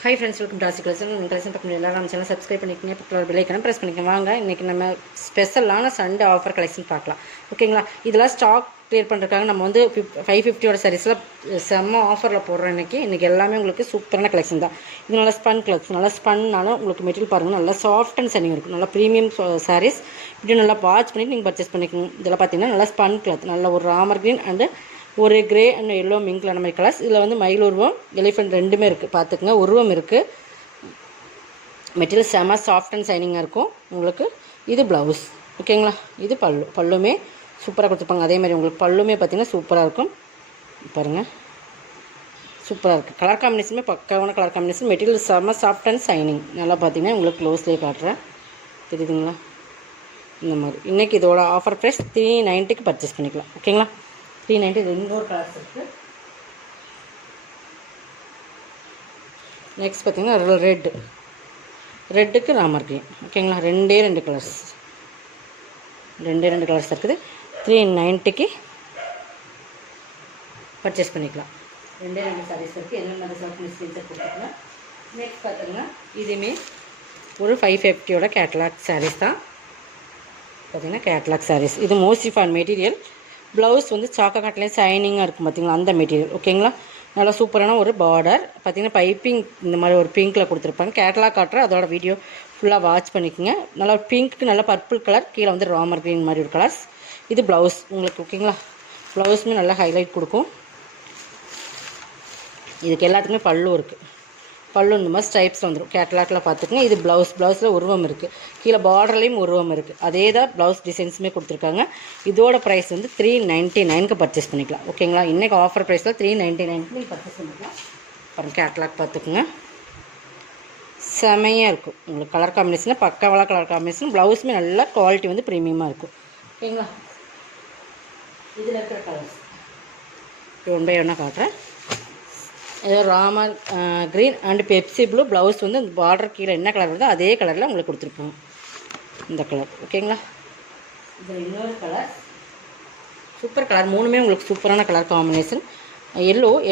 Hi friends, welcome to ஆசி collection. Collection பக்கம் எல்லாரும் நம்ம சேனல் சப்ஸ்கிரைப் பண்ணிக்கங்க, பக்கத்தில் பெல் ஐக்கான ப்ரெஸ் பண்ணிக்கங்க. வாங்க இன்றைக்கி நம்ம ஸ்பெஷலான சண்டே ஆஃபர் கலெக்ஷன் பார்க்கலாம். ஓகேங்களா? இதெல்லாம் ஸ்டாக் கிளியர் பண்ணுறதுக்காக நம்ம வந்து 550 சாரீஸில் செம்ம ஆஃபரில் போடுறோம். இன்றைக்கி எல்லாமே உங்களுக்கு சூப்பரான கலெக்ஷன் தான். இது நல்லா ஸ்பன் கலெக்ஷன், நல்லா ஸ்பன்னாலும் உங்களுக்கு மெட்டீரியல் பாருங்கள், நல்லா சாஃப்ட் அண்ட் சனிங் இருக்கும். நல்லா ப்ரீமியம் சாரீஸ் இப்படி நல்லா வாட்ச் பண்ணிவிட்டு நீங்கள் பர்ச்சேஸ் பண்ணிக்கணும். இதெல்லாம் பார்த்தீங்கன்னா நல்லா ஸ்பன் கிளாத், நல்ல ஒரு ராமர் க்ரீன் அண்டு ஒரு கிரே அண்ட் எல்லோ மிங்கில் அந்த மாதிரி கலர்ஸ். இதில் வந்து மயில் உருவம், எலிஃபெண்ட் ரெண்டுமே இருக்குது. பார்த்துக்குங்க, உருவம் இருக்குது. மெட்டீரியல் செம சாஃப்ட் அண்ட் சைனிங்காக இருக்கும் உங்களுக்கு. இது ப்ளவுஸ். ஓகேங்களா? இது பல்லுமே சூப்பராக கொடுத்துருப்பாங்க. அதே மாதிரி உங்களுக்கு பல்லுமே பார்த்திங்கன்னா சூப்பராக இருக்கும். பாருங்கள், சூப்பராக இருக்குது. கலர் காம்பினேஷனுமே பக்காவான கலர் காம்பினேஷன். மெட்டீரியல் செம சாஃப்ட் அண்ட் சைனிங். நல்லா பார்த்தீங்கன்னா உங்களுக்கு க்ளோஸ்லேயே காட்டுறேன், தெரியுதுங்களா? இந்த மாதிரி இன்றைக்கி இதோட ஆஃபர் ப்ரைஸ் 390க்கு பர்ச்சேஸ் பண்ணிக்கலாம். ஓகேங்களா? 390. இது இன்னொரு கலர்ஸ் இருக்குது. நெக்ஸ்ட் பார்த்திங்கன்னா ரெட்டுக்கு ராமர் க்ரீன். ஓகேங்களா? ரெண்டு கலர்ஸ் இருக்குது. 390க்கு பர்ச்சேஸ் பண்ணிக்கலாம். ரெண்டு சாரீஸ் இருக்குது. என்ன சாப்பிட்டு ஸ்க்ரீன்ஷாட் கொடுத்துக்கலாம். நெக்ஸ்ட் பார்த்திங்கன்னா இதுவுமே ஒரு 550 கேட்லாக் சாரீஸ் தான். பார்த்திங்கன்னா கேட்லாக் சாரீஸ். இது மோஸ்டிஃபான் மெட்டீரியல். ப்ளவுஸ் வந்து சாக்கா காட்டிலே சைனிங்காக இருக்கும் பார்த்திங்களா, அந்த மெட்டீரியல். ஓகேங்களா? நல்லா சூப்பரான ஒரு பார்டர். பார்த்திங்கன்னா பைப்பிங் இந்த மாதிரி ஒரு பிங்க்கில் கொடுத்துருப்பாங்க. கேட்லாக் காட்டுற அதோட வீடியோ ஃபுல்லாக வாட்ச் பண்ணிக்கோங்க. நல்லா பிங்க்கு, நல்லா பர்பிள் கலர், கீழே வந்து ராமர் க்ரீன் மாதிரி ஒரு கலர்ஸ். இது ப்ளவுஸ் உங்களுக்கு. ஓகேங்களா? ப்ளவுஸுமே நல்லா ஹைலைட் கொடுக்கும். இதுக்கு எல்லாத்துக்குமே பல்லு இருக்குது. பல்லு இந்த மாதிரி ஸ்ட்ரைப்ஸ் வந்துடும். கேட்லாக்கில் பார்த்துக்குங்க. இது ப்ளவுஸில் உருவம் இருக்குது. கீழே பார்டர்லேயும் உருவம் இருக்குது. அதே தான் ப்ளவுஸ் டிசைன்ஸுமே கொடுத்துருக்காங்க. இதோட ப்ரைஸ் வந்து 399க்கு பர்ச்சேஸ் பண்ணிக்கலாம். ஓகேங்களா? இன்றைக்கி ஆஃபர் ப்ரைஸில் 399க்கு நீங்கள் பர்ச்சேஸ் பண்ணிக்கலாம். அப்புறம் கேட்லாக் பார்த்துக்குங்க, செமையாக இருக்கும் உங்களுக்கு. கலர் காம்பினேஷன் பக்காவாக கலர் காம்பினேஷன். ப்ளவுஸுமே நல்லா குவாலிட்டி வந்து ப்ரீமியமாக இருக்கும். ஓகேங்களா? இதில் இருக்கிற கலர்ஸ் ஒன் பை ஒன்னாக காட்டுறேன். ஏதோ Ramar green and Pepsi blue. Blouse வந்து இந்த பார்டர் கீழே என்ன கலர் வருதோ அதே கலரில் உங்களுக்கு கொடுத்துருப்போம், இந்த கலர். ஓகேங்களா? இது இன்னொரு கலர், சூப்பர் கலர். மூணுமே உங்களுக்கு சூப்பரான கலர் காம்பினேஷன்.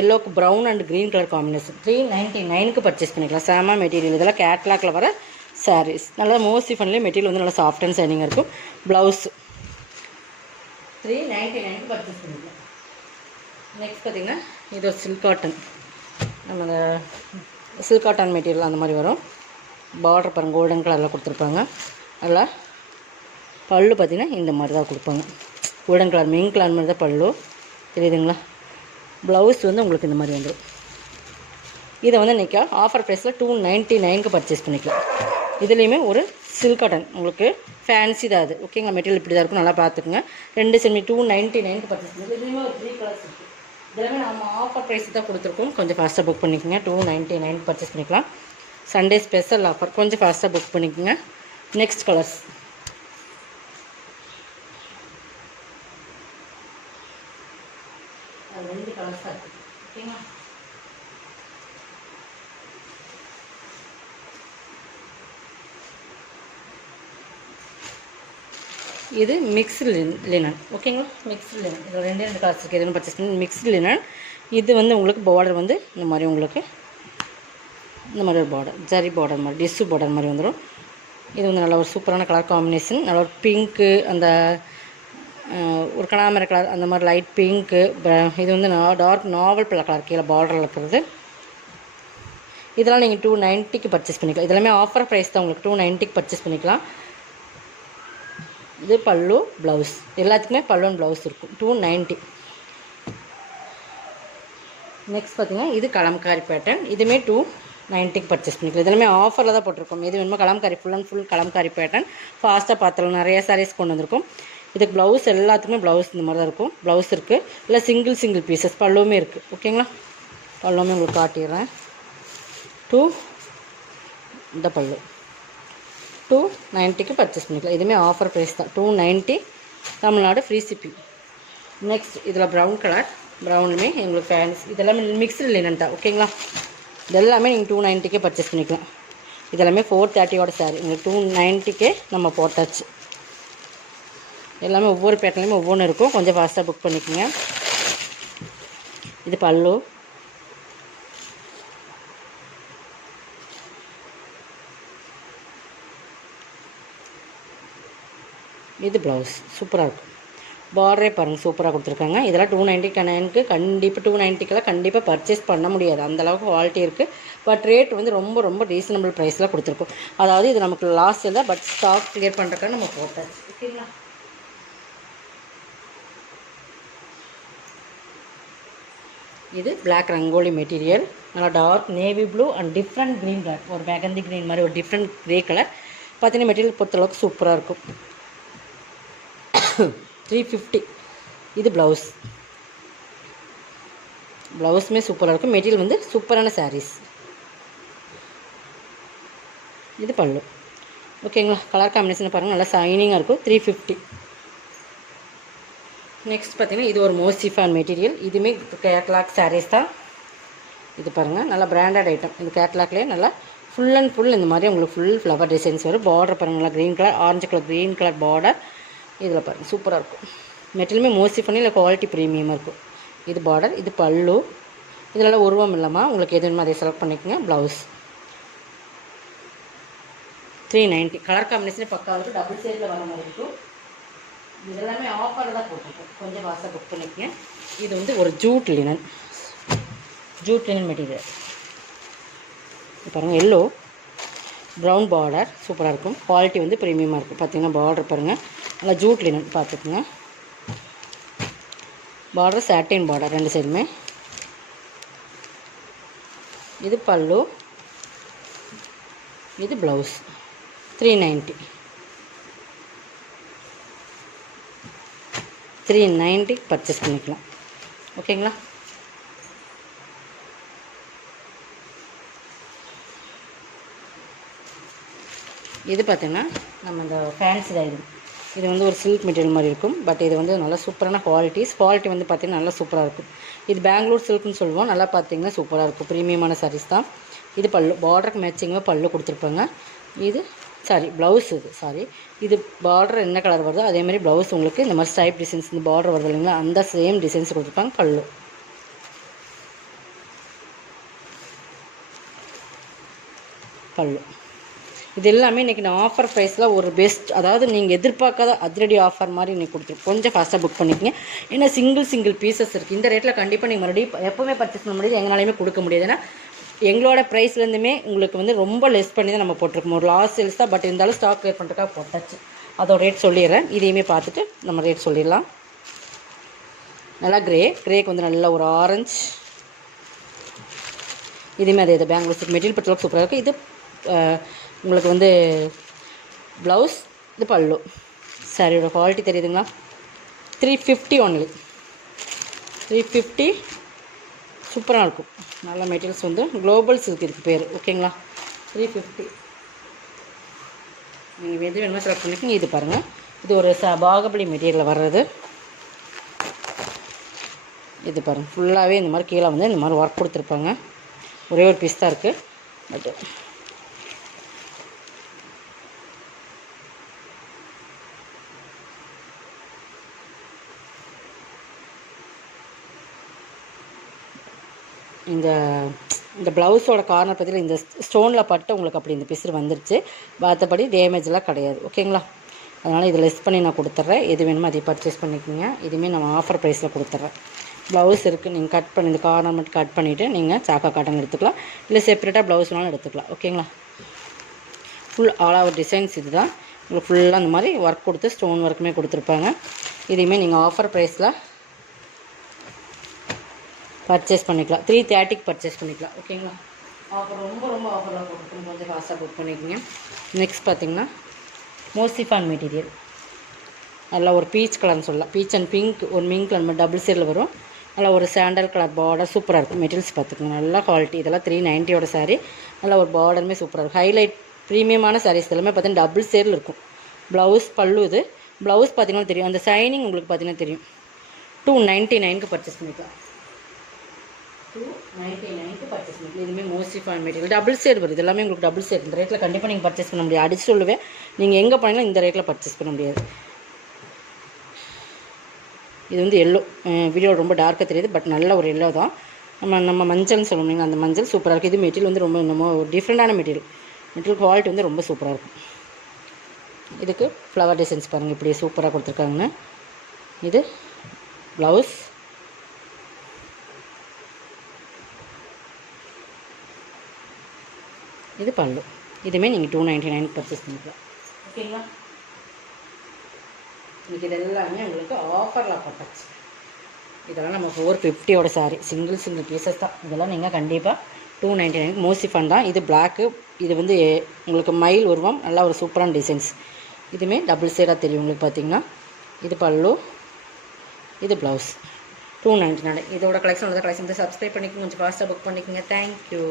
எல்லோக்கு brown and green colour combination. 399க்கு பர்ச்சேஸ் பண்ணிக்கலாம். செம மெட்டீரியல். இதெல்லாம் கேட்லாக்கில் வர சாரீஸ். நல்லா மோஸ்டிஃபன்லேயே மெட்டீரியல் வந்து நல்லா சாஃப்ட் அண்ட் சைனிங்காக இருக்கும். ப்ளவுஸ் 399க்கு பர்ச்சேஸ் பண்ணிக்கலாம். நெக்ஸ்ட் பார்த்திங்கன்னா இது ஒரு சில்க் காட்டன். நம்ம இந்த சில்க் காட்டன் மெட்டீரியல் அந்த மாதிரி வரும். பார்டர் பாருங்கள், கோல்டன் கலரில் கொடுத்துருப்பாங்க. அதில் பல்லு பார்த்திங்கன்னா இந்த மாதிரி தான் கொடுப்பாங்க. கோல்டன் கலர் மெயின் கலர் மாதிரி தான் பல்லு, தெரியுதுங்களா? ப்ளவுஸ் வந்து உங்களுக்கு இந்த மாதிரி வந்துடும். இதை வந்து இன்றைக்கி ஆஃபர் ப்ரைஸில் 299க்கு பர்ச்சேஸ் பண்ணிக்கலாம். இதுலேயுமே ஒரு சில்க் காட்டன் உங்களுக்கு ஃபேன்சி தான் அது. ஓகேங்களா? மெட்டீரியல் இப்படி தான் இருக்கும். நல்லா பார்த்துக்குங்க. ரெண்டு செமி 299க்கு பர்ச்சேஸ் பண்ணிக்கலாம். இதுலேயுமே ஒரு 3 கலர்ஸ் இருக்குது. இதெல்லாமே நம்ம ஆஃபர் ப்ரைஸ் தான் கொடுத்துருக்கோம். கொஞ்சம் ஃபாஸ்ட்டாக புக் பண்ணிக்கோங்க. 299 பர்ச்சேஸ் பண்ணிக்கலாம். Sunday special offer. கொஞ்சம் ஃபாஸ்ட்டாக புக் பண்ணிக்கோங்க. நெக்ஸ்ட் கலர்ஸ் அது 2 கலர்ஸ் தான் இருக்குது. ஓகேங்களா? இது மிக்ஸ்டு லினன். ஓகேங்களா? Mixed linen. இதில் 2 கலர்ஸ் இருக்குது. எதுன்னு பர்ச்சேஸ் பண்ணி மிக்ஸ்டு லினன். இது வந்து உங்களுக்கு பார்டர் வந்து இந்த மாதிரி உங்களுக்கு இந்த மாதிரி ஒரு பார்டர், ஜரி பார்டர் மாதிரி, டிஷ்ஷு பார்டர் மாதிரி வந்துடும். இது வந்து நல்ல ஒரு சூப்பரான கலர் காம்பினேஷன். நல்ல ஒரு பிங்க்கு, அந்த ஒரு கனாமர கலர், அந்த மாதிரி லைட் பிங்க்கு. இது வந்து டார்க் நாவல் பல கலர் கீழே பார்டரில் இருக்கிறது. இதெல்லாம் நீங்கள் 290க்கு பர்ச்சேஸ் பண்ணிக்கலாம். இதெல்லாமே ஆஃபர் ப்ரைஸ் தான். உங்களுக்கு 290க்கு பர்ச்சேஸ் பண்ணிக்கலாம். இது பல்லு, ப்ளவுஸ். எல்லாத்துக்குமே பல்லு அண்ட் ப்ளவுஸ் இருக்கும். 290. நெக்ஸ்ட் பார்த்திங்கன்னா இது கலம்காரி பேட்டர்ன். இதுவுமே 290க்கு பர்ச்சேஸ் பண்ணிக்கலாம். இதெல்லாமே ஆஃபரில் தான் போட்டிருக்கோம். இது வேணுமோ Kalamkari, full and full Kalamkari pattern. ஃபாஸ்ட்டாக பார்த்தாலும் நிறைய சாரீஸ் கொண்டு வந்திருக்கும். இதுக்கு ப்ளவுஸ் எல்லாத்துக்குமே ப்ளவுஸ் இந்த மாதிரி தான் இருக்கும். ப்ளவுஸ் இருக்குது. இல்லை சிங்கிள் பீசஸ் பல்லுமே இருக்குது. ஓகேங்களா? பல்லுமே உங்களுக்கு காட்டிடுறேன். இந்த பல்லு 290க்கு பர்ச்சேஸ் பண்ணிக்கலாம். இதுவுமே ஆஃபர் ப்ரைஸ் தான். 290, தமிழ்நாடு ஃப்ரீ ஷிப்பிங். நெக்ஸ்ட் இதில் ப்ரௌன் கலர். ப்ரௌனுமே எங்களுக்கு ஃபேன்ஸ். இதெல்லாமே மிக்ஸ்டு லினன் தான். ஓகேங்களா? இதெல்லாமே நீங்கள் 290க்கே பர்ச்சேஸ் பண்ணிக்கலாம். இதெல்லாமே 430 சாரி. உங்களுக்கு 290க்கே நம்ம போட்டாச்சு. எல்லாமே ஒவ்வொரு பேட்டர்லையுமே ஒவ்வொன்று இருக்கும். கொஞ்சம் ஃபாஸ்ட்டாக புக் பண்ணிக்கோங்க. இது பல்லு, இது ப்ளவுஸ் சூப்பராக இருக்கும். பார்டரே பாருங்கள் சூப்பராக கொடுத்துருக்காங்க. இதெல்லாம் 299க்கு கண்டிப்பாக 290க்கெல்லாம் கண்டிப்பாக பர்ச்சேஸ் பண்ண முடியாது, அந்தளவுக்கு குவாலிட்டி இருக்குது. பட் ரேட் வந்து ரொம்ப ரொம்ப ரீசனபிள் ப்ரைஸில் கொடுத்துருக்கோம். அதாவது இது நமக்கு லாஸ்ட் இல்லை, பட் ஸ்டாக் கிளியர் பண்ணுறதுக்காக நம்ம போட்டாச்சு. ஓகேங்களா? இது பிளாக் ரங்கோலி மெட்டீரியல், நல்லா dark navy blue and different green colour, ஒரு மெகந்தி க்ரீன் மாதிரி ஒரு டிஃப்ரெண்ட் க்ரே கலர். பார்த்தீங்கன்னா மெட்டீரியல் பொறுத்தளவுக்கு சூப்பராக இருக்கும். 350. இது ப்ளவுஸ், ப்ளவுஸுமே சூப்பராக இருக்கும். மெட்டீரியல் வந்து சூப்பரான சாரீஸ். இது பல்லு. ஓகேங்களா? கலர் காம்பினேஷன் பாருங்கள், நல்லா ஷைனிங்காக இருக்கும். 350. நெக்ஸ்ட் பார்த்தீங்கன்னா இது ஒரு மோசிஃபான் மெட்டீரியல், இதுவுமே கேட்லாக் சாரீஸ் தான். இது பாருங்கள், நல்லா பிராண்டட் ஐட்டம். இது கேட்லாக்லேயே நல்லா ஃபுல் அண்ட் ஃபுல் இந்த மாதிரி உங்களுக்கு ஃபுல் ஃப்ளவர் டிசைன்ஸ் வரும். பார்டர் பாருங்கள், நல்லா green colour, orange colour, green colour border. இதில் பாருங்கள் சூப்பராக இருக்கும். மெட்டீரியலுமே மோசிஃபான் இல்லை, குவாலிட்டி ப்ரீமியமாக இருக்கும். இது பார்டர், இது பல்லு. இதெல்லாம் உருவம் இல்லாமல் உங்களுக்கு எது வேணுமோ அதை செலக்ட் பண்ணிக்கோங்க. ப்ளவுஸ் 390. கலர் காம்பினேஷன் பக்கா இருக்கும். டபுள் சைடில் வர மாதிரி இருக்கும். இதெல்லாமே ஆஃபரில் தான் போட்டிருக்கோம், கொஞ்சம் வாசம் புக் பண்ணிக்கங்க. இது வந்து ஒரு ஜூட் லினன் மெட்டீரியல். பாருங்கள், எல்லோ ப்ரௌன் பார்டர் சூப்பராக இருக்கும். குவாலிட்டி வந்து ப்ரீமியமாக இருக்கும். பார்த்தீங்கன்னா பார்டர் பாருங்கள், நல்லா ஜூட் லினன் பார்த்துக்குங்க. பார்டர் சாட்டின் பார்டர் ரெண்டு சைடுமே. இது பல்லு, இது ப்ளவுஸ். 390. 390 பர்ச்சேஸ் பண்ணிக்கலாம். ஓகேங்களா? இது பார்த்திங்கன்னா நம்ம இந்த ஃபேன்சி தான். இது வந்து ஒரு சில்க் மெட்டீரியல் மாதிரி இருக்கும். பட் இது வந்து நல்லா சூப்பரான குவாலிட்டி வந்து பார்த்திங்கன்னா நல்லா சூப்பராக இருக்கும். இது பெங்களூர் சில்க்னு சொல்லுவோம். நல்லா பார்த்திங்கன்னா சூப்பராக இருக்கும். ப்ரீமியமான சாரீஸ் தான். இது பல்லு, பார்டருக்கு மேட்சிங்காக பல்லு கொடுத்துருப்பாங்க. இது ப்ளவுஸ். இது பார்டர் என்ன கலர் வருதோ அதேமாதிரி ப்ளவுஸ் உங்களுக்கு இந்த மாதிரி ஸ்டைப் டிசைன்ஸ், இந்த பார்டர் வருது இல்லைங்களா, அந்த சேம் டிசைன்ஸ் கொடுத்துருப்பாங்க. பல்லு இது எல்லாமே இன்றைக்கி நான் ஆஃபர் ப்ரைஸில் ஒரு பெஸ்ட், அதாவது நீங்கள் எதிர்பார்க்காத அதிரடி ஆஃபர் மாதிரி இன்றைக்கி கொடுத்துருக்கோம். கொஞ்சம் ஃபாஸ்ட்டாக புக் பண்ணிக்கங்க. ஏன்னா சிங்கிள் பீசஸ் இருக்குது. இந்த ரேட்டில் கண்டிப்பாக நீங்கள் மறுபடியும் எப்போவுமே பர்ச்சேஸ் பண்ண முடியாது, எங்களாலையுமே கொடுக்க முடியாது. ஏன்னா எங்களோட ப்ரைஸ்லேருந்துமே உங்களுக்கு வந்து ரொம்ப லெஸ் பண்ணி தான் நம்ம போட்டிருக்கோம். ஒரு லாஸ்ட் சேல்ஸ் தான், பட் இருந்தாலும் ஸ்டாக் கிளியர் பண்ணுறதுக்காக போட்டாச்சு. அதோட ரேட் சொல்லிடுறேன். இதையுமே பார்த்துட்டு நம்ம ரேட் சொல்லிடலாம். நல்லா கிரேக்கு வந்து நல்ல ஒரு ஆரஞ்சு. இதுவுமே அதே பெங்களூர் சில்க் மெட்டீரியல் பற்றி சூப்பராக இருக்குது. இது உங்களுக்கு வந்து ப்ளவுஸ், இது பல்லு. சாரியோட குவாலிட்டி தெரியுதுங்களா? 350 ஒன்லி. 350 சூப்பராக இருக்கும். நல்ல மெட்டீரியல்ஸ் வந்து குளோபல் சில்க் இதுக்கு பேர். ஓகேங்களா? 350. நீங்கள் எது வேணுமோ செலக்ட் பண்ணிக்கோங்க. இது பாருங்கள், இது ஒரு பாகபலி மெட்டீரியலில் வர்றது. இது பாருங்கள், ஃபுல்லாகவே இந்த மாதிரி கீழே வந்து இந்த மாதிரி ஒர்க் கொடுத்துருப்பாங்க. ஒரே ஒரு பீஸ் தான் இருக்குது. பட் இந்த ப்ளவுஸோட கார்னர் பற்றியில் இந்த ஸ்டோனில் பட்டு உங்களுக்கு அப்படி இந்த பிசுறு வந்துருச்சு. மற்றபடி டேமேஜ்லாம் கிடையாது. ஓகேங்களா? அதனால் இதை லெஸ் பண்ணி நான் கொடுத்துட்றேன். எது வேணுமோ அதை பர்ச்சேஸ் பண்ணிக்கோங்க. இதுவுமே நம்ம ஆஃபர் ப்ரைஸில் கொடுத்துட்றேன். ப்ளவுஸ் இருக்குது, நீங்கள் கட் பண்ணி இந்த கார்னர் மட்டும் கட் பண்ணிவிட்டு நீங்கள் சாக்கா காட்டன் எடுத்துக்கலாம், இல்லை செப்பரேட்டாக ப்ளவுஸ் வேணாலும் எடுத்துக்கலாம். ஓகேங்களா? ஃபுல் ஆல் ஓவர் டிசைன்ஸ் இது தான். உங்களுக்கு ஃபுல்லாக அந்த மாதிரி ஒர்க் கொடுத்து ஸ்டோன் ஒர்க்குமே கொடுத்துருப்பாங்க. இதையுமே நீங்கள் ஆஃபர் ப்ரைஸில் பர்ச்சேஸ் பண்ணிக்கலாம். 330க்கு பர்ச்சேஸ் பண்ணிக்கலாம். ஓகேங்களா? ஆஃபர் ரொம்ப ஆஃபர்லாம் போட்டுருக்கோம். கொஞ்சம் ஃபாஸ்ட்டாக புக் பண்ணிக்கோங்க. நெக்ஸ்ட் பார்த்திங்கன்னா மோசிஃபான் மெட்டீரியல். நல்லா ஒரு பீச் கலர்னு சொல்லலாம். பீச் அண்ட் பிங்க், ஒரு மிங்க் கலர் டபுள் சைடில் வரும். நல்லா ஒரு சாண்டல் கலர் பார்டர் சூப்பராக இருக்கும். மெட்டீரியல்ஸ் பார்த்துக்கோங்க, நல்லா குவாலிட்டி. இதெல்லாம் 390 சாரீ. நல்லா ஒரு பார்டருமே சூப்பராக இருக்கும். ஹைலைட் ப்ரீமியமான சாரீஸ் எல்லாமே பார்த்தீங்கன்னா டபுள் சைடில் இருக்கும். ப்ளவுஸ் பல்லு. இது ப்ளவுஸ் பார்த்திங்கன்னா தெரியும், அந்த ஷைனிங் உங்களுக்கு பார்த்திங்கன்னா தெரியும். 299க்கு பர்ச்சேஸ் பண்ணிக்கலாம். 299க்கு பர்ச்சேஸ் பண்ணிக்கலாம். இதுவுமே மோசிஃபான் மெட்டீரியல் டபுள் சைடு வருது. எல்லாமே உங்களுக்கு டபுள் சைடு. இந்த ரேட்டில் கண்டிப்பாக நீங்கள் பர்ச்சேஸ் பண்ண முடியாது. அடிச்சு சொல்லுவேன், நீங்கள் எங்கே போனீங்கன்னா இந்த ரேட்டில் பர்ச்சேஸ் பண்ண முடியாது. இது வந்து எல்லோ, வீடியோ ரொம்ப டார்க்காக தெரியுது, பட் நல்ல ஒரு எல்லோ தான். நம்ம மஞ்சள்னு சொல்லுவீங்க, அந்த மஞ்சள் சூப்பராக இருக்குது. இது மெட்டீரியல் வந்து ரொம்ப இன்னமும் டிஃப்ரெண்ட்டான மெட்டீரியல் குவாலிட்டி வந்து ரொம்ப சூப்பராக இருக்கும். இதுக்கு ஃப்ளவர் டிசைன்ஸ் பாருங்கள் இப்படி சூப்பராக கொடுத்துருக்காங்கன்னு. இது ப்ளவுஸ். இது பல்லு. இதுவுமே நீங்கள் 299 பர்ச்சேஸ் பண்ணிக்கலாம். ஓகேங்களா? இன்றைக்கி இது எல்லாமே உங்களுக்கு ஆஃபரில் போட்டாச்சு. இதெல்லாம் நம்ம 450 சாரி, சிங்கிள் பீசஸ் தான். இதெல்லாம் நீங்கள் கண்டிப்பாக 299 மோசிஃபான் தான். இது பிளாக்கு. இது வந்து உங்களுக்கு மயில் உருவம், நல்லா ஒரு சூப்பரான டிசைன்ஸ். இதுவுமே டபுள் சைடாக தெரியும் உங்களுக்கு பார்த்தீங்கன்னா. இது பல்லு, இது ப்ளவுஸ். 299. இதோட கலெக்ஷன் வந்து சப்ஸ்கிரைப் பண்ணிக்கோங்க, கொஞ்சம் ஃபாஸ்ட்டாக புக் பண்ணிக்கோங்க. தேங்க்யூ.